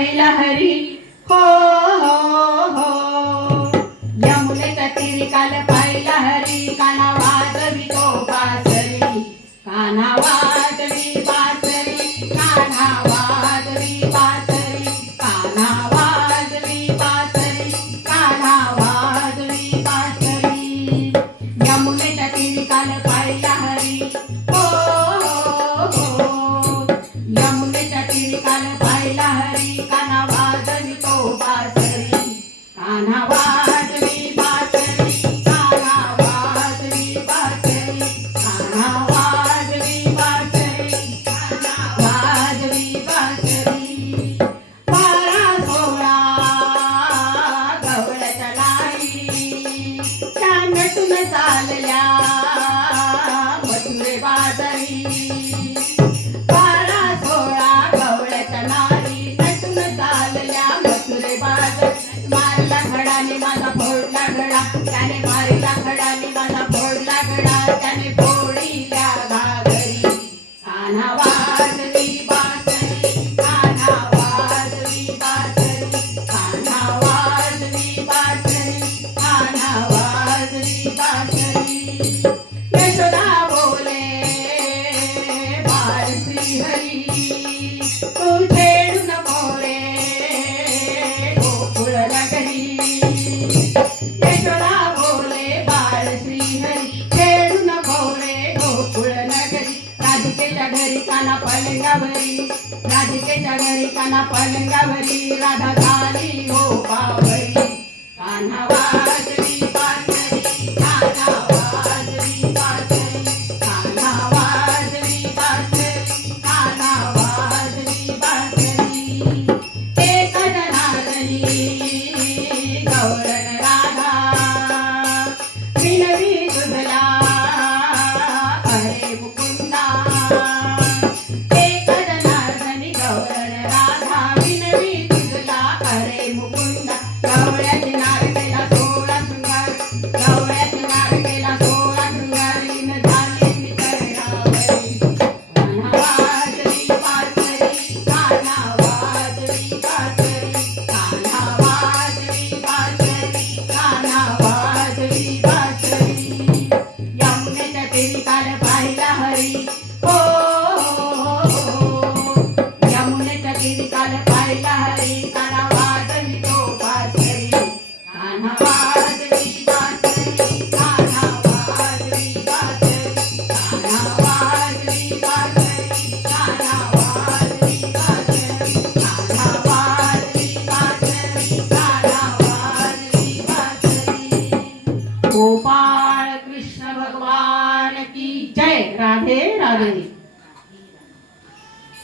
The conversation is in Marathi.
पाहिला हरी हो हो यमुनेच्या तीरी काल पाहिला हरी काना वाजवी तो बासरी काना वाजवी बासरी काना वाजवी बासरी काना वाजवी बासरी काना वाजवी बासरी यमुनेच्या तीरी काल पाहिला हरी हो हो यमुनेच्या तीरी काल पाहिला हरी काना वाजवी तो बासरी काना वाजवी बासरी काना वाजवी बासरी काना वाजवी बासरी काना वाजवी बासरी बारा सोळा गवळ्याच्या नारी त्या नटून चालल्या मथुरे बाजारी बारा सोळा गवळ्याच्या नारी नटून चालल्या मथुरे बाजारी मारला खडाने माझा फोडला गडा त्याने मारला खडाने माझा फोडला गडा त्याने फोडिल्या घागरी कान्हा वाजवी बासरी कान्हा वाजवी बासरी कान्हा वाजवी बासरी कान्हा वाजवी बासरी यशोदा बोले बाळ श्रीहरी तू छेडून मोरे गोकुळ नगरी यशोदा बोले बाळ श्रीहरी छेडून मोरे गोकुळ नगरी राधिकेच्या घरी काना पलंगावरी राधिकेच्या घरी काना पलंगावरी राधा झाली हो पावरी कान्हा वाजवी बासरी कान्हा वाजवी बासरी कान्हा वाजवी बासरी कान्हा वाजवी बासरी एक जनार्दनी गौरण राधा विनवी तुझला अरे मुकुंदा एक जनार्दनी गौरण राधा विनवी तुझला अरे मुकुंदा गवळ्याची नार केला सोळा शृंगार गवळ्याची नार केला सोळा शृंगार लीन झाली मी चरणावरी कान्हा वाजवी बासरी कान्हा वाजवी बासरी कान्हा वाजवी बासरी कान्हा वाजवी बासरी यमुनेच्या तीरी काल पाहिला हरी हो यमुनेच्या तीरी काल पाहिला हरी कान्हा वाजवी तो बासरी कान्हा वाजवी बासरी कान्हा वाजवी बासरी कान्हा वाजवी बासरी कान्हा वाजवी बासरी कान्हा वाजवी बासरी कान्हा वाजवी बासरी गोपाळ कृष्ण भगवान की जय राधे राधे